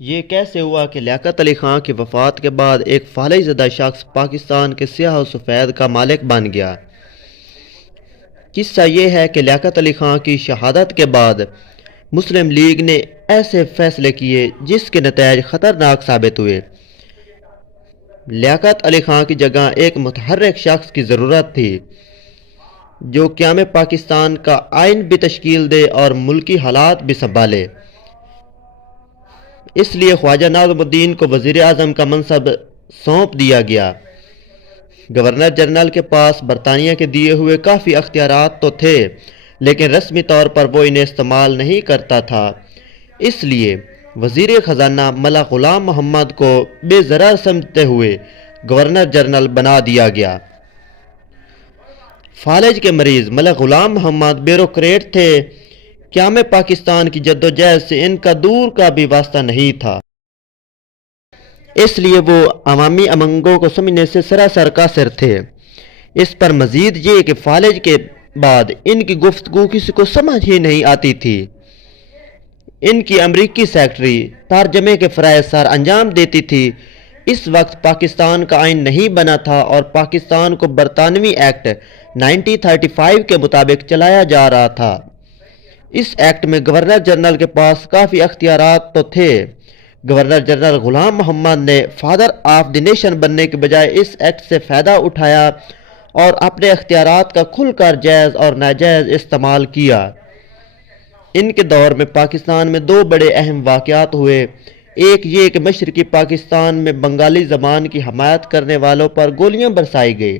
یہ کیسے ہوا کہ لیاقت علی خان کی وفات کے بعد ایک فالج زدہ شخص پاکستان کے سیاہ و سفید کا مالک بن گیا؟ قصہ یہ ہے کہ لیاقت علی خان کی شہادت کے بعد مسلم لیگ نے ایسے فیصلے کیے جس کے نتائج خطرناک ثابت ہوئے۔ لیاقت علی خان کی جگہ ایک متحرک شخص کی ضرورت تھی جو قیام پاکستان کا آئین بھی تشکیل دے اور ملکی حالات بھی سنبھالے۔ اس لیے خواجہ ناظم الدین کو وزیر اعظم کا منصب سونپ دیا گیا۔ گورنر جنرل کے پاس برطانیہ کے دیے ہوئے کافی اختیارات تو تھے، لیکن رسمی طور پر وہ انہیں استعمال نہیں کرتا تھا۔ اس لیے وزیر خزانہ ملا غلام محمد کو بے ضرر سمجھتے ہوئے گورنر جنرل بنا دیا گیا۔ فالج کے مریض ملا غلام محمد بیوروکریٹ تھے، قیام پاکستان کی جدوجہد سے ان کا دور کا بھی واسطہ نہیں تھا۔ اس لیے وہ عوامی امنگوں کو سمجھنے سے سراسر قاصر تھے۔ اس پر مزید یہ کہ فالج کے بعد ان کی گفتگو کسی کو سمجھ ہی نہیں آتی تھی۔ ان کی امریکی سیکرٹری ترجمے کے فرائض سر انجام دیتی تھی۔ اس وقت پاکستان کا آئین نہیں بنا تھا اور پاکستان کو برطانوی ایکٹ 1935 کے مطابق چلایا جا رہا تھا۔ اس ایکٹ میں گورنر جنرل کے پاس کافی اختیارات تو تھے۔ گورنر جنرل غلام محمد نے فادر آف دی نیشن بننے کے بجائے اس ایکٹ سے فائدہ اٹھایا اور اپنے اختیارات کا کھل کر جائز اور ناجائز استعمال کیا۔ ان کے دور میں پاکستان میں دو بڑے اہم واقعات ہوئے۔ ایک یہ کہ مشرقی پاکستان میں بنگالی زبان کی حمایت کرنے والوں پر گولیاں برسائی گئی،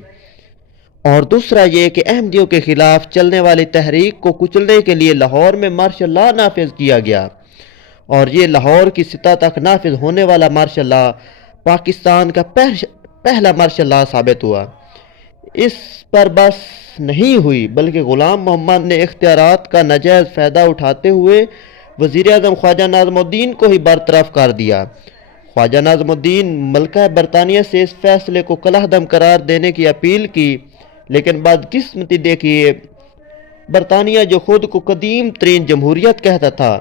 اور دوسرا یہ کہ احمدیوں کے خلاف چلنے والی تحریک کو کچلنے کے لیے لاہور میں مارشل لا نافذ کیا گیا، اور یہ لاہور کی سطح تک نافذ ہونے والا مارشل لا پاکستان کا پہلا مارشل لا ثابت ہوا۔ اس پر بس نہیں ہوئی، بلکہ غلام محمد نے اختیارات کا ناجائز فائدہ اٹھاتے ہوئے وزیر اعظم خواجہ ناظم الدین کو ہی برطرف کر دیا۔ خواجہ ناظم الدین ملکہ برطانیہ سے اس فیصلے کو کالعدم قرار دینے کی اپیل کی، لیکن بدقسمتی دیکھیے برطانیہ جو خود کو قدیم ترین جمہوریت کہتا تھا،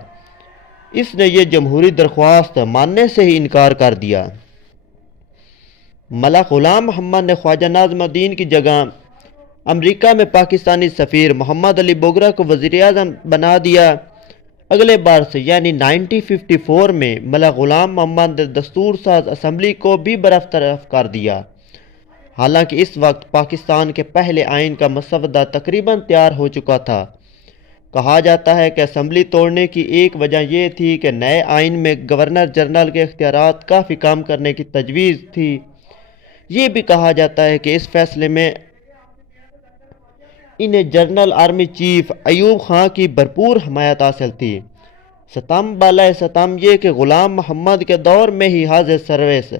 اس نے یہ جمہوری درخواست ماننے سے ہی انکار کر دیا۔ ملا غلام محمد نے خواجہ ناظم الدین کی جگہ امریکہ میں پاکستانی سفیر محمد علی بوگرا کو وزیر اعظم بنا دیا۔ اگلے بار سے یعنی 1954 میں ملا غلام محمد نے دستور ساز اسمبلی کو بھی برطرف کر دیا۔ حالانکہ اس وقت پاکستان کے پہلے آئین کا مسودہ تقریباً تیار ہو چکا تھا۔ کہا جاتا ہے کہ اسمبلی توڑنے کی ایک وجہ یہ تھی کہ نئے آئین میں گورنر جنرل کے اختیارات کافی کم کرنے کی تجویز تھی۔ یہ بھی کہا جاتا ہے کہ اس فیصلے میں انہیں general army chief Ayub Khan کی بھرپور حمایت حاصل تھی۔ ستم بالائے ستم یہ کہ غلام محمد کے دور میں ہی حاضر service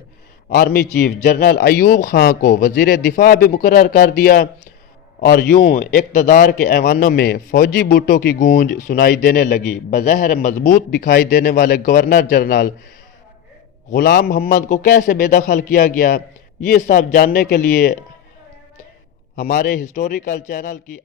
army chief general Ayub Khan کو وزیر دفاع بھی مقرر کر دیا، اور یوں اقتدار کے ایوانوں میں فوجی بوٹوں کی گونج سنائی دینے لگی۔ بظاہر مضبوط دکھائی دینے والے گورنر جنرل غلام محمد کو کیسے بے دخل کیا گیا، یہ سب جاننے کے لیے ہمارے ہسٹوریکل چینل کی